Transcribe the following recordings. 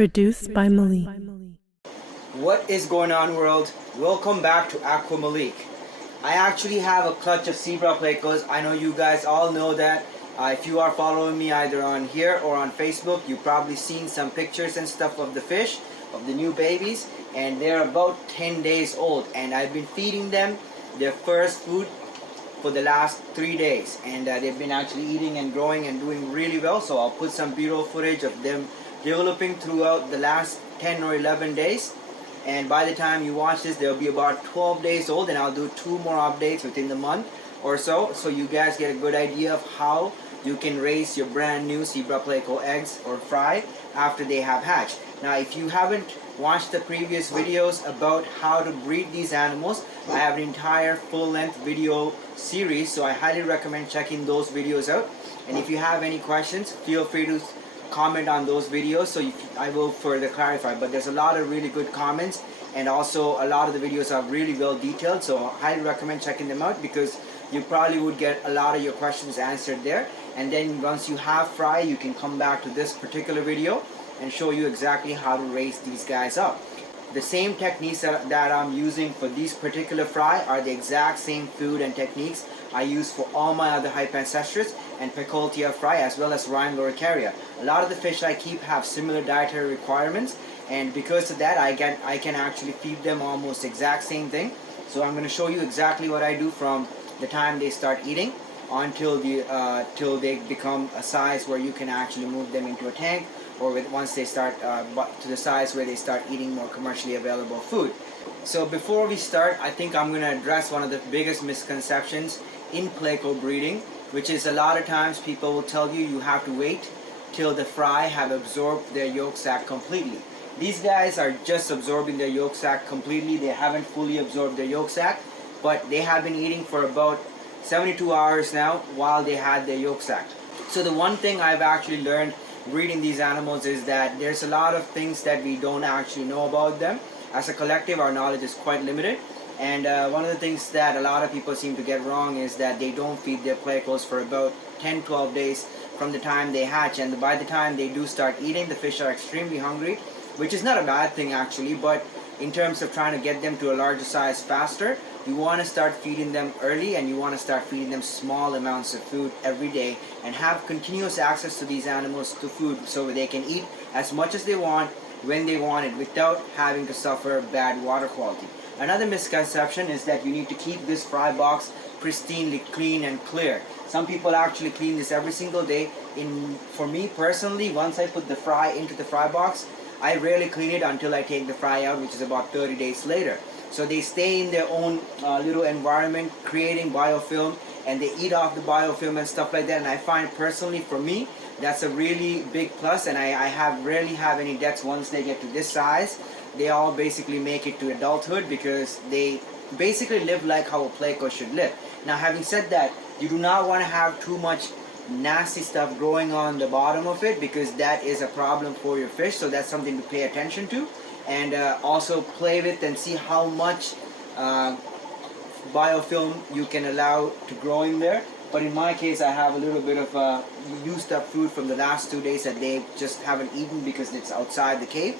Produced by Malik. What is going on, world? Welcome back to Aqua Malik. I actually have a clutch of zebra plecos. I know you guys all know that. If you are following me either on here or on Facebook, you've probably seen some pictures and stuff of the fish, of the new babies, and they're about 10 days old, and I've been feeding them their first food for the last 3 days, and they've been actually eating and growing and doing really well. So I'll put some B-roll footage of them developing throughout the last 10 or 11 days, and by the time you watch this they'll be about 12 days old, and I'll do 2 more updates within the month or so you guys get a good idea of how you can raise your brand new zebra pleco eggs or fry after they have hatched. Now, if you haven't watched the previous videos about how to breed these animals, I have an entire full-length video series, so I highly recommend checking those videos out. And if you have any questions, feel free to comment on those videos, so I will further clarify. But there's a lot of really good comments, and also a lot of the videos are really well detailed, so I highly recommend checking them out, because you probably would get a lot of your questions answered there. And then once you have fry, you can come back to this particular video and show you exactly how to raise these guys up. The same techniques that I'm using for these particular fry are the exact same food and techniques I use for all my other Hypancestris and Picoltia fry, as well as Rhine loricaria. A lot of the fish I keep have similar dietary requirements, and because of that I can actually feed them almost exact same thing. So I'm going to show you exactly what I do from the time they start eating until till they become a size where you can actually move them into a tank, or once they start to the size where they start eating more commercially available food. So before we start, I think I'm going to address one of the biggest misconceptions in pleco breeding, which is a lot of times people will tell you you have to wait till the fry have absorbed their yolk sac completely. These guys are just absorbing their yolk sac completely. They haven't fully absorbed their yolk sac, but they have been eating for about 72 hours now while they had their yolk sac. So the one thing I've actually learned breeding these animals is that there's a lot of things that we don't actually know about them. As a collective, our knowledge is quite limited, and one of the things that a lot of people seem to get wrong is that they don't feed their plecos for about 10-12 days from the time they hatch, and by the time they do start eating, the fish are extremely hungry, which is not a bad thing actually, but in terms of trying to get them to a larger size faster, you want to start feeding them early, and you want to start feeding them small amounts of food every day and have continuous access to these animals to food, so they can eat as much as they want when they want it without having to suffer bad water quality. Another misconception is that you need to keep this fry box pristinely clean and clear. Some people actually clean this every single day. For me personally, once I put the fry into the fry box, I rarely clean it until I take the fry out, which is about 30 days later. So they stay in their own little environment, creating biofilm, and they eat off the biofilm and stuff like that. And I find personally, for me, that's a really big plus, and I rarely have any deaths once they get to this size. They all basically make it to adulthood because they basically live like how a pleco should live. Now, having said that, you do not want to have too much nasty stuff growing on the bottom of it, because that is a problem for your fish. So that's something to pay attention to, and also play with and see how much biofilm you can allow to grow in there. But in my case, I have a little bit of used up food from the last 2 days that they just haven't eaten because it's outside the cave,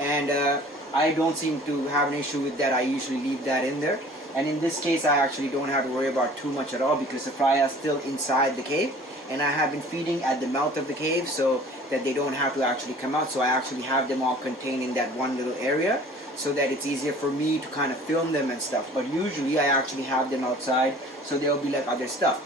and I don't seem to have an issue with that. I usually leave that in there, and in this case I actually don't have to worry about too much at all, because the fry are still inside the cave, and I have been feeding at the mouth of the cave so that they don't have to actually come out. So I actually have them all contained in that one little area, so that it's easier for me to kind of film them and stuff. But usually I actually have them outside, so they'll be like other stuff.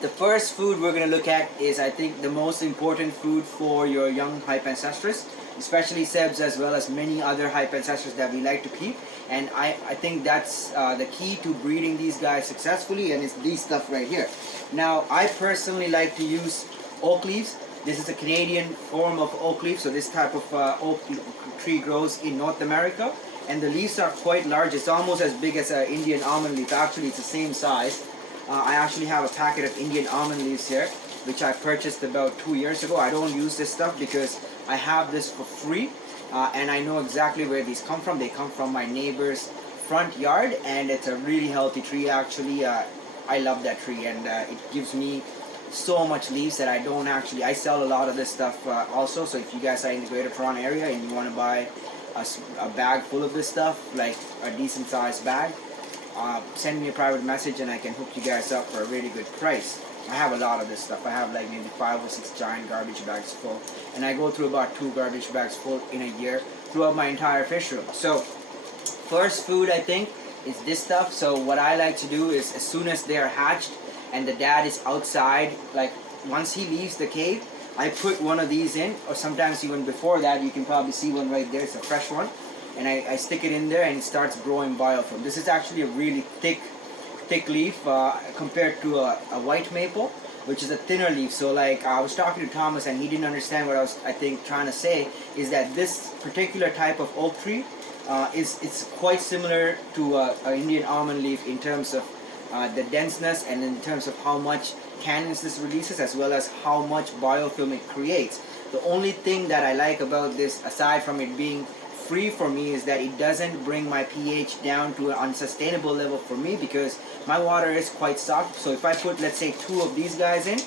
The first food we're going to look at is, I think, the most important food for your young Hypancestris, especially Sebs, as well as many other Hypancestris that we like to keep. And I think that's the key to breeding these guys successfully, and it's these stuff right here. Now, I personally like to use oak leaves. This is a Canadian form of oak leaf, so this type of oak tree grows in North America, and the leaves are quite large. It's almost as big as an Indian almond leaf. Actually, it's the same size. I actually have a packet of Indian almond leaves here, which I purchased about 2 years ago. I don't use this stuff because I have this for free, and I know exactly where these come from. They come from my neighbor's front yard, and it's a really healthy tree actually. I love that tree, and it gives me so much leaves that I sell a lot of this stuff also. So if you guys are in the Greater Toronto area and you want to buy a bag full of this stuff, like a decent sized bag, send me a private message and I can hook you guys up for a really good price. I have a lot of this stuff. I have like maybe 5 or 6 giant garbage bags full, and I go through about 2 garbage bags full in a year throughout my entire fish room. So first food I think is this stuff. So what I like to do is, as soon as they are hatched and the dad is outside, like once he leaves the cave, I put one of these in, or sometimes even before that. You can probably see one right there. It's a fresh one, and I stick it in there and it starts growing biofilm. This is actually a really thick leaf compared to a white maple, which is a thinner leaf. So like I was talking to Thomas and he didn't understand what I was trying to say, is that this particular type of oak tree it's quite similar to an Indian almond leaf in terms of the denseness and in terms of how much tannins this releases, as well as how much biofilm it creates. The only thing that I like about this, aside from it being free for me, is that it doesn't bring my pH down to an unsustainable level for me, because my water is quite soft. So if I put, let's say, 2 of these guys in,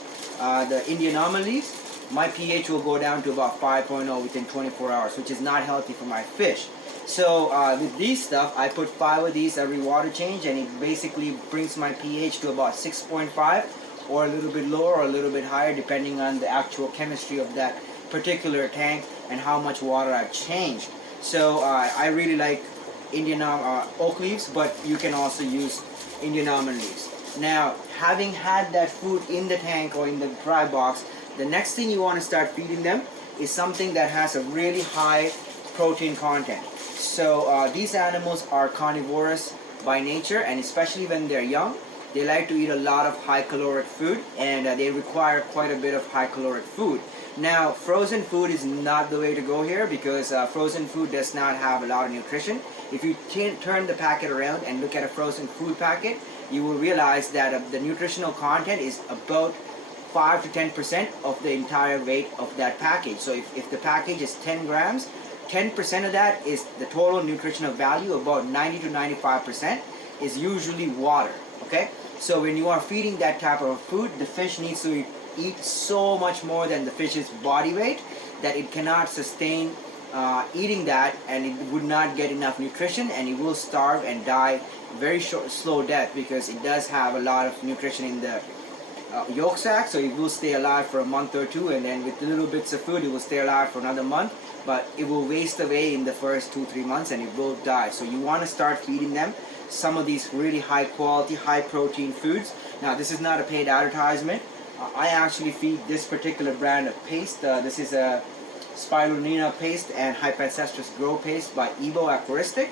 the Indian almond leaves, my pH will go down to about 5.0 within 24 hours, which is not healthy for my fish. So with these stuff, I put 5 of these every water change, and it basically brings my pH to about 6.5, or a little bit lower or a little bit higher, depending on the actual chemistry of that particular tank and how much water I've changed. So I really like Indian oak leaves, but you can also use Indian almond leaves. Now, having had that food in the tank or in the dry box, the next thing you want to start feeding them is something that has a really high protein content. So these animals are carnivorous by nature, and especially when they're young, they like to eat a lot of high caloric food, and they require quite a bit of high caloric food. Now, frozen food is not the way to go here, because frozen food does not have a lot of nutrition. If you turn the packet around and look at a frozen food packet, you will realize that the nutritional content is about 5 to 10% of the entire weight of that package. So if the package is 10 grams, 10% of that is the total nutritional value. About 90 to 95% is usually water. Okay? So when you are feeding that type of food, the fish needs to eat so much more than the fish's body weight that it cannot sustain eating that, and it would not get enough nutrition, and it will starve and die very slow death, because it does have a lot of nutrition in the yolk sac. So it will stay alive for a month or 2, and then with the little bits of food it will stay alive for another month, but it will waste away in the first 2-3 months and it will die. So you want to start feeding them some of these really high quality, high protein foods. Now, this is not a paid advertisement. I actually feed this particular brand of paste. This is a spirulina paste and hypancestrus grow paste by Evo Aquaristic,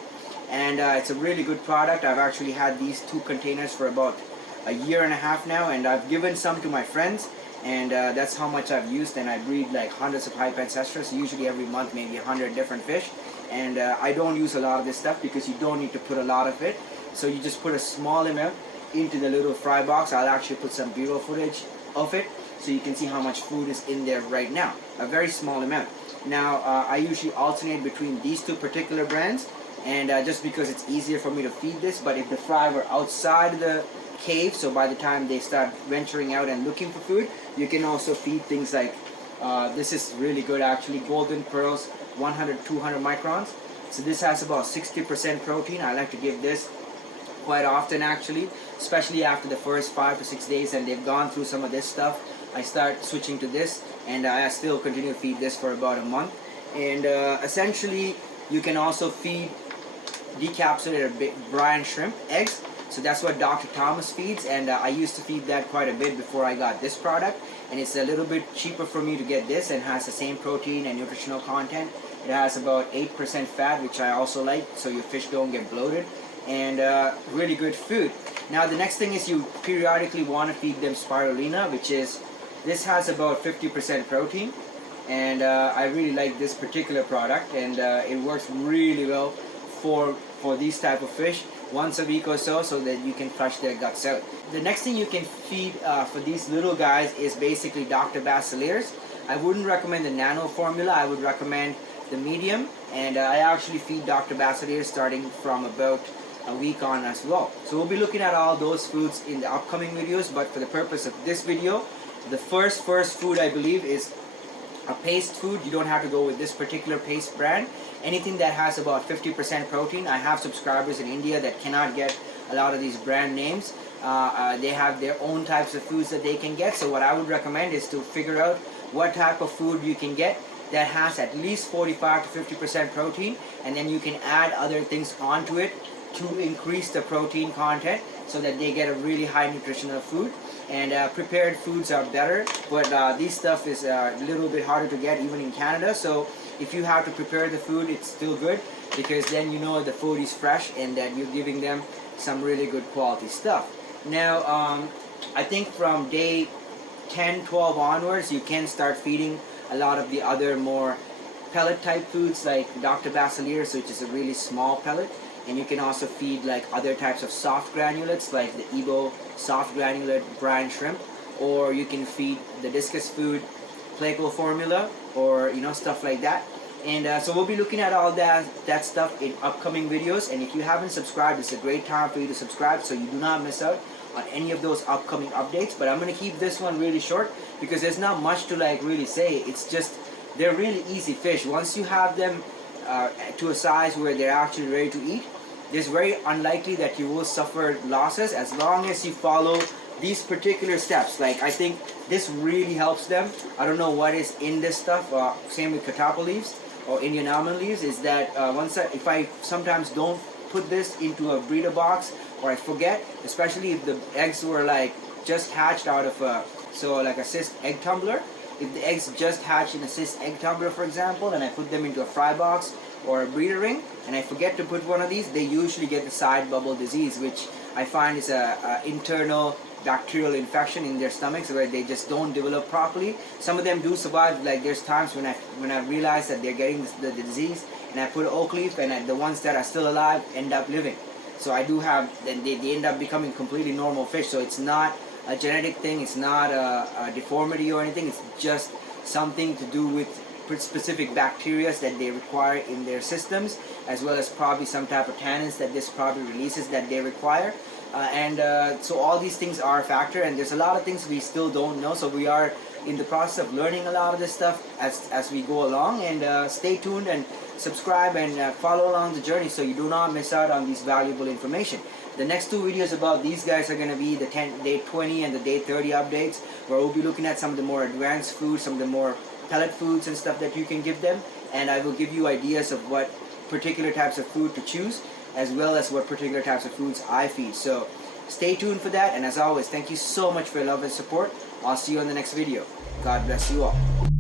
and it's a really good product. I've actually had these 2 containers for about a year and a half now, and I've given some to my friends, and that's how much I've used. And I breed like hundreds of hypancestrus, usually every month, maybe 100 different fish. And I don't use a lot of this stuff because you don't need to put a lot of it. So you just put a small amount into the little fry box. I'll actually put some B-roll footage of it so you can see how much food is in there right now. A very small amount. Now I usually alternate between these 2 particular brands, and just because it's easier for me to feed this. But if the fry were outside the cave, so by the time they start venturing out and looking for food, you can also feed things like this is really good actually, Golden Pearls 100-200 microns. So this has about 60% protein. I like to give this quite often actually, especially after the first 5 to 6 days and they've gone through some of this stuff. I start switching to this, and I still continue to feed this for about a month. And essentially you can also feed decapsulated brine shrimp eggs. So that's what Dr. Thomas feeds, and I used to feed that quite a bit before I got this product, and it's a little bit cheaper for me to get this, and has the same protein and nutritional content. It has about 8% fat, which I also like, so your fish don't get bloated, and really good food. Now the next thing is you periodically want to feed them spirulina, which is, this has about 50% protein, and I really like this particular product, and it works really well for these type of fish once a week or so that you can flush their guts out. The next thing you can feed for these little guys is basically Dr. Basileir's. I wouldn't recommend the nano formula. I would recommend the medium, and I actually feed Dr. Basileir starting from about a week on as well. So we'll be looking at all those foods in the upcoming videos, but for the purpose of this video, The first food I believe is a paste food. You don't have to go with this particular paste brand. Anything that has about 50% protein. I have subscribers in India that cannot get a lot of these brand names. They have their own types of foods that they can get. So what I would recommend is to figure out what type of food you can get that has at least 45 to 50% protein, and then you can add other things onto it to increase the protein content so that they get a really high nutritional food. And prepared foods are better, but this stuff is a little bit harder to get even in Canada. So if you have to prepare the food, it's still good, because then you know the food is fresh and that you're giving them some really good quality stuff. Now I think from day 10, 12 onwards, you can start feeding a lot of the other more pellet type foods like Dr. Basileus, which is a really small pellet. And you can also feed like other types of soft granulates like the Ebo soft granulate brine shrimp, or you can feed the discus food Pleco formula, or stuff like that. And so we'll be looking at all that stuff in upcoming videos. And if you haven't subscribed, it's a great time for you to subscribe so you do not miss out on any of those upcoming updates. But I'm going to keep this one really short because there's not much to like really say. It's just they're really easy fish. Once you have them to a size where they're actually ready to eat, it's very unlikely that you will suffer losses as long as you follow these particular steps. Like, I think this really helps them. I don't know what is in this stuff. Same with catappa leaves or Indian almond leaves, is that if I sometimes don't put this into a breeder box, or I forget, especially if the eggs were like just hatched out of like a cyst egg tumbler. If the eggs just hatched in a cyst egg tumbler, for example, and I put them into a fry box or a breeder ring, and I forget to put one of these, they usually get the side bubble disease, which I find is a internal bacterial infection in their stomachs where they just don't develop properly. Some of them do survive. Like, there's times when I realize that they're getting the disease, and I put oak leaf, and the ones that are still alive end up living. So I do have, then they end up becoming completely normal fish. So it's not a genetic thing, it's not a deformity or anything, it's just something to do with specific bacteria that they require in their systems, as well as probably some type of tannins that this probably releases that they require. So all these things are a factor, and there's a lot of things we still don't know. So we are in the process of learning a lot of this stuff as we go along. And stay tuned and subscribe and follow along the journey so you do not miss out on this valuable information. The next two videos about these guys are going to be the day 20 and the day 30 updates, where we'll be looking at some of the more advanced foods, some of the more pellet foods and stuff that you can give them, and I will give you ideas of what particular types of food to choose, as well as what particular types of foods I feed. So stay tuned for that, and as always, thank you so much for your love and support. I'll see you on the next video. God bless you all.